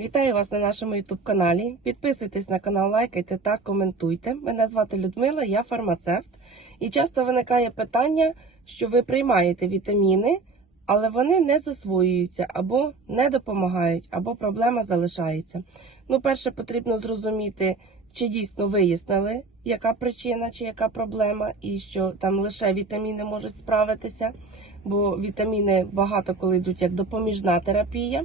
Вітаю вас на нашому youtube каналі. Підписуйтесь на канал, лайкайте та коментуйте. Мене звати Людмила, я фармацевт. І часто виникає питання, що ви приймаєте вітаміни, але вони не засвоюються або не допомагають, або проблема залишається. Ну, перше, потрібно зрозуміти, чи дійсно вияснили, яка причина чи яка проблема, і що там лише вітаміни можуть справитися, бо вітаміни багато коли йдуть як допоміжна терапія.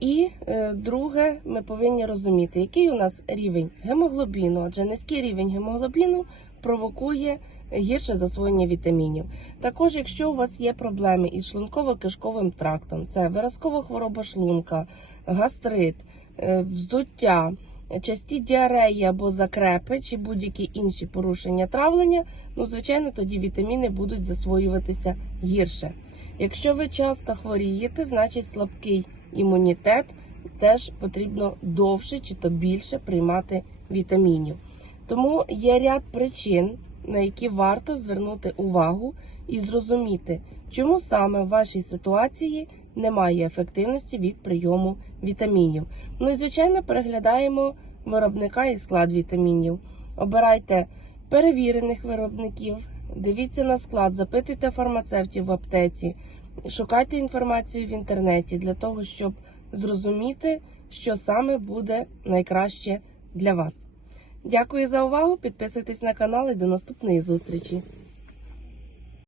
І е, друге, ми повинні розуміти, який у нас рівень гемоглобіну, адже низький рівень гемоглобіну провокує гірше засвоєння вітамінів. Також, якщо у вас є проблеми із шлунково-кишковим трактом, це виразкова хвороба шлунка, гастрит, е, вздуття, часті діареї або закрепи чи будь-які інші порушення травлення, ну звичайно, тоді вітаміни будуть засвоюватися гірше. Якщо ви часто хворієте, значить слабкий імунітет, теж потрібно довше чи то більше приймати вітамінів. Тому є ряд причин, на які варто звернути увагу і зрозуміти, чому саме в вашій ситуації немає ефективності від прийому вітамінів. Ну і звичайно, переглядаємо виробника і склад вітамінів. Обирайте перевірених виробників, дивіться на склад, запитуйте фармацевтів в аптеці. Шукайте інформацію в інтернеті для того, щоб зрозуміти, що саме буде найкраще для вас. Дякую за увагу. Підписуйтесь на канал і до наступної зустрічі.